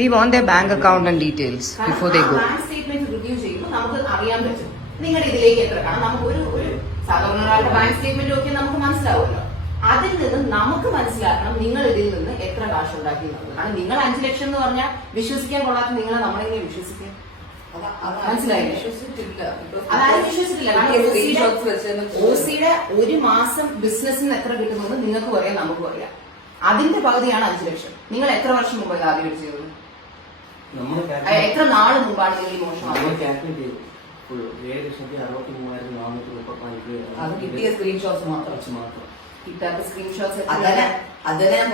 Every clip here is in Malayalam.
We want their bank account and details before they go. Bank statement review ചെയ്യുമ്പോൾ നമുക്ക് അറിയാൻ പറ്റും. നിങ്ങളുടെ ഇതിലേക്ക് എത്ര? കാരണം നമുക്ക് ഒരു ഒരു സാധാരണ ഒരാളുടെ ബാങ്ക് സ്റ്റേറ്റ്മെന്റ് ഒക്കെ നമുക്ക് മനസ്സിലാവുമല്ലോ. അതിൽ നിന്ന് നമുക്ക് മനസ്സിലാക്കണം നിങ്ങൾ ഇതിൽ നിന്ന് എത്ര കാശ് ഉണ്ടാക്കി എന്നുള്ളത്. കാരണം നിങ്ങൾ അഞ്ചു ലക്ഷം എന്ന് പറഞ്ഞാൽ വിശ്വസിക്കാൻ കൊള്ളാത്ത നിങ്ങളെ നമ്മളെങ്ങനെ വിശ്വസിക്കും? മനസ്സിലായി? ഒരു മാസം ബിസിനസ്സിന് എത്ര കിട്ടുമെന്ന് നിങ്ങൾക്ക് പറയാം നമുക്ക് അറിയാം അതിന്റെ പകുതിയാണ് അഞ്ചു ലക്ഷം. നിങ്ങൾ എത്ര വർഷം മുമ്പ് ഇത് ആദ്യം ചെയ്തത്? നമ്മൾ എത്ര നാൾ മുമ്പാണ് നിങ്ങൾ ഈ മുപ്പത്തി അത് കിട്ടിയ സ്ക്രീൻഷോട്ട്സ് മാത്രം. കിട്ടാത്ത സ്ക്രീൻഷോട്ട്സ് അതന്നെ അതന്നെ ഞാൻ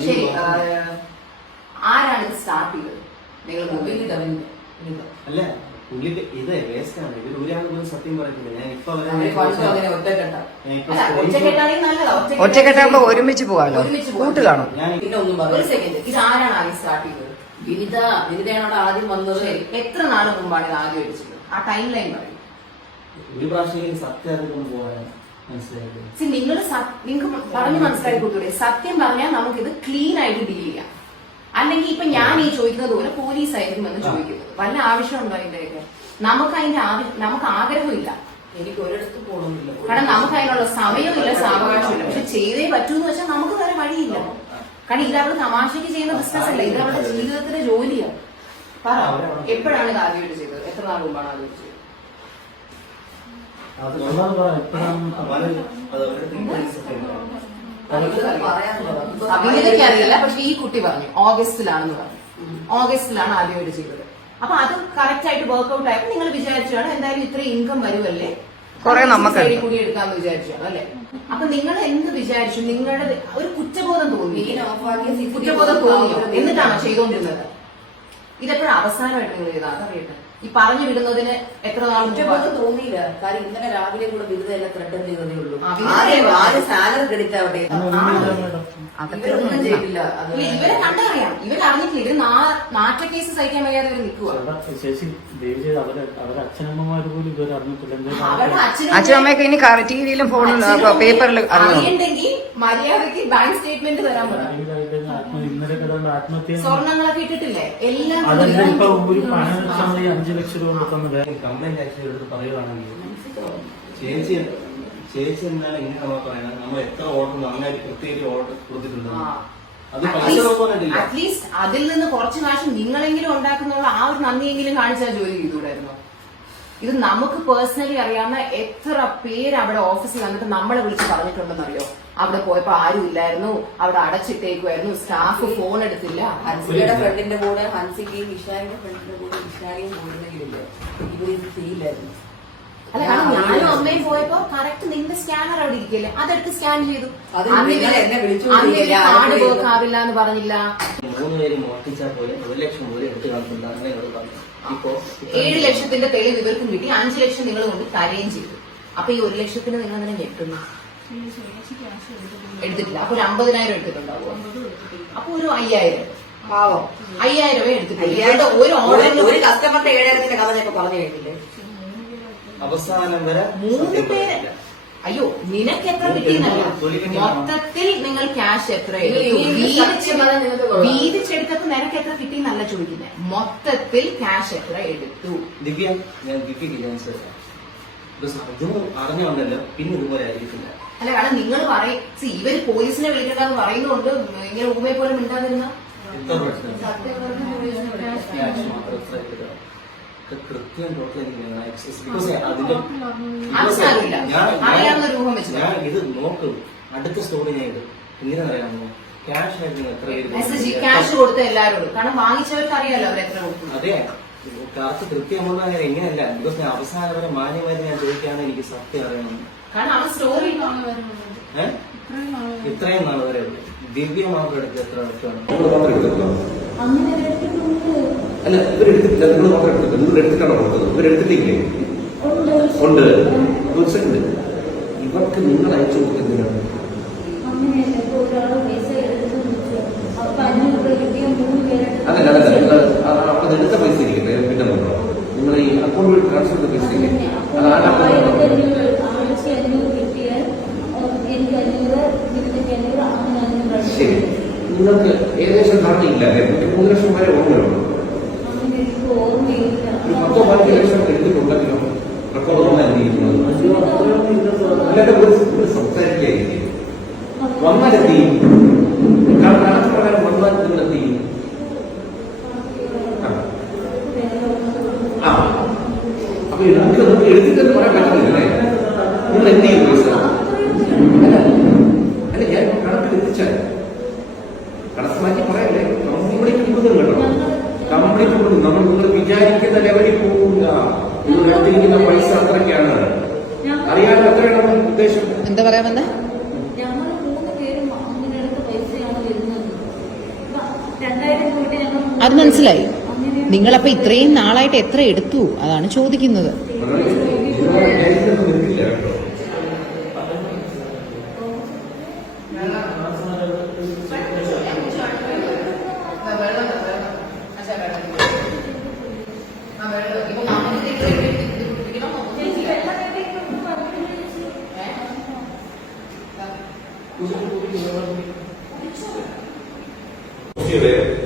ശരി ആരാണ് ഇത് സ്റ്റാർട്ട് ചെയ്തത്? നിങ്ങൾ മൊബൈലിൽ അല്ല പുള്ളിക്ക് ഇത് വേസ്റ്റ് ആണ്. ഇവർ ഒരാൾ പോലും സത്യം പറയത്തില്ല ഞാൻ ഇപ്പൊ ഒറ്റക്കെട്ടാകുമ്പോ ഒരുമിച്ച് പോകാമല്ലോ കൂട്ട് കാണും. ഞാൻ പിന്നെ ഒന്നും ഒരു പറഞ്ഞു സെക്കൻഡ് ഇത് ആരാണ് ആദ്യം സ്റ്റാർട്ട് ചെയ്തത്? വിനിത വിനിതയാണ് ആദ്യം വന്നത്? എത്ര നാൾ മുമ്പാണ് ഇത് ആദ്യം അടിച്ചത്? ആ ടൈം ലൈൻ പറയും. ഒരു പ്രാവശ്യം സത്യം അറിഞ്ഞുകൊണ്ട് പോകാനാണ് മനസ്സിലായത് നിങ്ങൾ നിങ്ങൾക്ക് പറഞ്ഞു മനസ്സിലാക്കി കൊടുത്തൂടെ സത്യം പറഞ്ഞാൽ നമുക്കിത് ക്ലീൻ ആയിട്ട് ഡീൽ ചെയ്യാം. അല്ലെങ്കിൽ ഇപ്പൊ ഞാൻ ഈ ചോദിക്കുന്നത് പോലെ പോലീസ് ആയിരിക്കും എന്ന് ചോദിക്കുന്നത് വല്ല ആവശ്യമുണ്ടോ അതിന്റെയൊക്കെ നമുക്ക് അതിന്റെ ആവശ്യം നമുക്ക് ആഗ്രഹമില്ല. എനിക്ക് ഒരിടത്ത് പോകണമെന്നില്ല കാരണം നമുക്ക് അതിനുള്ള സമയമില്ല സാവകാശമില്ല. പക്ഷെ ചെയ്തേ പറ്റൂ എന്ന് വെച്ചാൽ നമുക്ക് വേറെ വഴിയില്ല. കാരണം ഇത് അവൾ തമാശക്ക് ചെയ്യുന്ന ബിസിനസ് അല്ല? ഇത് അവളുടെ ജീവിതത്തിന്റെ ജോലിയാണ് പറ എപ്പോഴാണ് ഇത് ആദ്യമായിട്ട് ചെയ്തത്? എത്ര നാൾ മുമ്പാണ് ആദ്യമായിട്ട് ചെയ്തത്? അത് ഒന്നാമത് പറയാം എപ്പോഴാണ് ഉണ്ടാവും. അറിയില്ല. പക്ഷെ ഈ കുട്ടി പറഞ്ഞു ഓഗസ്റ്റിലാണെന്ന് പറഞ്ഞു. ഓഗസ്റ്റിലാണ് ആദ്യമായിട്ട് ചെയ്തത്. അപ്പൊ അത് കറക്റ്റ് ആയിട്ട് വർക്ക്ഔട്ട് ആയപ്പോൾ നിങ്ങൾ വിചാരിച്ചാണ് എന്തായാലും ഇത്രയും ഇൻകം വരുമല്ലേ കുറെ നമുക്ക് കൂടി എടുക്കാന്ന് വിചാരിച്ചാണ് അല്ലെ? അപ്പൊ നിങ്ങൾ എന്ത് വിചാരിച്ചു? നിങ്ങളുടെ ഒരു കുറ്റബോധം തോന്നി. കുറ്റബോധം തോന്നി. എന്നിട്ടാണോ എന്നിട്ടാണ് ചെയ്തുകൊണ്ടിരുന്നത് ഇതെപ്പോഴും അവസാനമായിട്ട് നിങ്ങൾ ചെയ്താൽ അതറിയട്ടെ. ഈ പറഞ്ഞു വിടുന്നതിന് എത്ര നാൾ തോന്നിയില്ല. കാര്യം ഇന്നലെ രാവിലെ കൂടെ ബിരുദ എല്ലാം ത്രട്ടൻ ചെയ്തതേ ഉള്ളൂ. ആദ്യം ആദ്യം സാലറി ക്രെഡിറ്റ് ആവട്ടെ. ഇവരൊന്നും ചെയ്തില്ല ഇവരെ കണ്ടറിയാം. ഇവർ അറിഞ്ഞിട്ടില്ല. ഇവർ നാ- നാറ്റ കേസ് സഹിക്കാൻ വയ്യാതെ ഇവർ നിൽക്കുക അച്ഛനമ്മയൊക്കെ ഇനി ടിവിയിലും ഫോണിലും പേപ്പറിലും അറിയണ്ടെങ്കിൽ മര്യാദയ്ക്ക് ബാങ്ക് സ്റ്റേറ്റ്മെന്റ് തരാൻ പറ്റും ആത്മഹത്യ സ്വർണങ്ങളൊക്കെ ഇട്ടിട്ടില്ലേ? എല്ലാം അതല്ല ഇപ്പൊ ഒരു. പണം വെച്ചാൽ മതി അഞ്ചു ലക്ഷം രൂപ കൊടുക്കുന്നത് കംപ്ലൈന്റ് ആക്ച്വലി എടുത്ത് പറയുവാണെങ്കിൽ ചേച്ചി ചേച്ചി എന്നാൽ ഇങ്ങനെ നമ്മൾ പറയുന്നത്? നമ്മൾ എത്ര ഓർഡർ നന്നായിട്ട് പ്രത്യേകിച്ച് ഓർഡർ കൊടുത്തിട്ടുണ്ട്. അത് പൈസ അറ്റ്ലീസ്റ്റ് അതിൽ നിന്ന് കുറച്ച് കാശ് നിങ്ങളെങ്കിലും ഉണ്ടാക്കുന്നുള്ള ആ ഒരു നന്ദിയെങ്കിലും കാണിച്ചാൽ ജോലി ചെയ്തുകൂടായിരുന്നു? ഇത് നമുക്ക് പേഴ്സണലി അറിയാവുന്ന എത്ര പേര് അവിടെ ഓഫീസിൽ വന്നിട്ട് നമ്മളെ വിളിച്ച് പറഞ്ഞിട്ടുണ്ടെന്നറിയോ? അവിടെ പോയപ്പോ ആരും ഇല്ലായിരുന്നു. അവിടെ അടച്ചിട്ടേക്കുമായിരുന്നു സ്റ്റാഫ് ഫോൺ എടുത്തില്ല. ഹൻസിയുടെ ഫ്രണ്ടിന്റെ കൂടെ ഹൻസിക്കും വിഷാലിന്റെ ഫ്രണ്ടിന്റെ കൂടെ വിഷാലിയും പോയിരുന്നെങ്കിലില്ലേ ഇവർ ഇത് ചെയ്യില്ലായിരുന്നു. അല്ല കാരണം ഞാനും അമ്മയും പോയപ്പോ കറക്റ്റ് നിന്റെ സ്കാനർ അവിടെ ഇരിക്കല്ലേ അതെടുത്ത് സ്കാൻ ചെയ്തു. കാർഡ് ആരും വർക്ക് എന്ന് പറഞ്ഞില്ല. മൂന്ന് പേര് മോഷ്ടിച്ചാൽ പോലെ ഒരു ലക്ഷം പോലെ എടുത്ത് എന്നോട് പറഞ്ഞു. ഇപ്പോ ഏഴ് ലക്ഷത്തിന്റെ തെളിവ് ഇവർക്കും കിട്ടി. അഞ്ച് ലക്ഷം നിങ്ങൾ കൊണ്ട് തരുകയും ചെയ്തു. അപ്പൊ ഈ ഒരു ലക്ഷത്തിന് നിങ്ങൾ അങ്ങനെ ഞെട്ടുന്നു. എടുത്തിട്ടില്ല. അപ്പൊ ഒരു അമ്പതിനായിരം എടുത്തിട്ടുണ്ടാവും അപ്പൊ ഒരു അയ്യായിരം. പാവം. അയ്യായിരമേ എടുത്തിട്ടില്ല. ഒരു ഒരു- ഓർഡറിന് ഒരു കസ്റ്റമറിന്റെ ഏഴായിരത്തിന്റെ കഥ ഞാൻ പറഞ്ഞു കേട്ടില്ലേ? അവസാനം വരെ മൂന്ന് പേര്. അയ്യോ നിനക്ക് എത്ര കിട്ടിയെന്നല്ല മൊത്തത്തിൽ നിങ്ങൾ ക്യാഷ് എത്ര. വീതിച്ചെടുത്തപ്പോ നിനക്ക് എത്ര കിട്ടി കിട്ടിയെന്നല്ല ചോദിക്കുന്നത് മൊത്തത്തിൽ ക്യാഷ് എത്ര എടുത്തു? ദിവ്യ ഞാൻ ദിവ്യക്ക് ക്യാൻസർ ഇതൊന്നും അറിഞ്ഞുകൊണ്ടല്ലോ പിന്നെ ഇതുപോലെ ആയിരിക്കില്ല. അല്ല കാരണം നിങ്ങൾ പറയും ഇവർ പോലീസിനെ വിളിക്കണ്ടെന്ന് പറയുന്നുണ്ട്. ഇങ്ങനെ ഉപയെ പോലെ മിണ്ടാതിരുന്ന? ഇത് കൃത്യം ടോട്ടൽ എനിക്ക് അതിന്റെ. ഞാൻ- അറിയാവുന്ന ഞാൻ- രൂപം വെച്ച് ഞാൻ ഇത് നോക്കും. അടുത്ത സ്റ്റോറി ഞാൻ ഇത് എങ്ങനെ അറിയാമോ ക്യാഷ് ആയിരുന്നു എത്ര പേര് മെസ്സേജ് ക്യാഷ് കൊടുത്ത എല്ലാവരോടും. കാരണം വാങ്ങിച്ചവർക്ക് അറിയാലോ അവർ എത്ര കൊടുക്കും അതെ. കറക്റ്റ് കൃത്യമുള്ള ഞാൻ എങ്ങനെയല്ല. ബിക്കോസ് ഞാൻ അവസാനം വരെ മാന്യമായിട്ട് ഞാൻ ചോദിക്കാണ് എനിക്ക് സത്യം അറിയണം കാരണം അവർ സ്റ്റോറി ഏഹ് ഇത്രയും നാൾ വരെ. ദിവ്യ മാത്രം എടുത്ത് എത്ര എടുത്തിട്ടുണ്ടോ? അല്ല ഇവരെടുത്തിട്ടില്ല നിങ്ങൾ മാത്രം എടുത്തിട്ടില്ല നിങ്ങൾ എടുത്തിട്ടാണോ കൊടുത്തത്? ഇവരെടുത്തിട്ടില്ലേ ഉണ്ട്. ഉണ്ട്. ഇവർക്ക് നിങ്ങൾ അയച്ചു കൊടുക്കുന്നതിനാണ് അതല്ല അതല്ല അത് എടുത്ത പൈസ ഇരിക്കട്ടെ പിന്നെ നോക്കണം നിങ്ങൾ ഈ അക്കൗണ്ട് വഴി ട്രാൻസ്ഫർ ചെയ്ത പൈസ ഇല്ലേ? ശരി. നിങ്ങൾക്ക് ഏകദേശം ധാരണയില്ല മൂന്ന് ലക്ഷം വരെ ഓർമ്മയുള്ളൂ ഒരു പത്തോ പതിനഞ്ച് ലക്ഷം എടുത്തിട്ടുണ്ടെങ്കിലോ? റെക്കോർഡ് എന്ത് ചെയ്യുന്നത് അല്ലാതെ ഒരു സംസാരിക്കുകയായിരിക്കും. വന്നാലെത്തി കണക്ക് പ്രകാരം വന്നാൽ നിങ്ങൾ ആ. അപ്പൊ നമുക്ക് എടുത്തിട്ടെന്ന് പറയാൻ പറ്റുന്നില്ലേ നിങ്ങൾ എന്ത് ചെയ്യും പൈസ അല്ല. ഞാൻ കണക്ക് എത്തിച്ചാൽ പറയല്ലേ? കംപ്ലീറ്റ് കേട്ടോ. കംപ്ലീറ്റ് നമ്മൾ നിങ്ങൾ വിചാരിക്കുന്ന ലെവലിൽ പോകില്ല നിങ്ങൾ പൈസ അത്രയ്ക്കാണ് അറിയാൻ എത്രയാണ് ഉദ്ദേശം എന്താ പറയാൻ വന്നേ ഞങ്ങൾ മൂന്ന് പേരും അങ്ങനെ എടുത്ത പൈസയാണ് വരുന്നത് ഇപ്പൊ രണ്ടായിരം പോയിട്ട് പറയാ മൂന്ന് അത് മനസ്സിലായി. നിങ്ങളപ്പോ ഇത്രയും നാളായിട്ട് എത്ര എടുത്തു? അതാണ് ചോദിക്കുന്നത് നിങ്ങളെ വിചാരിക്കുന്നത് നിൽക്കില്ല കേട്ടോ ഇപ്പൊ നമുക്ക് ഇത് പിടിക്കണം ചേച്ചി വെള്ളം വേണ്ടിയിട്ടൊന്നും പറഞ്ഞില്ല ചേച്ചി. കുറിച്ച്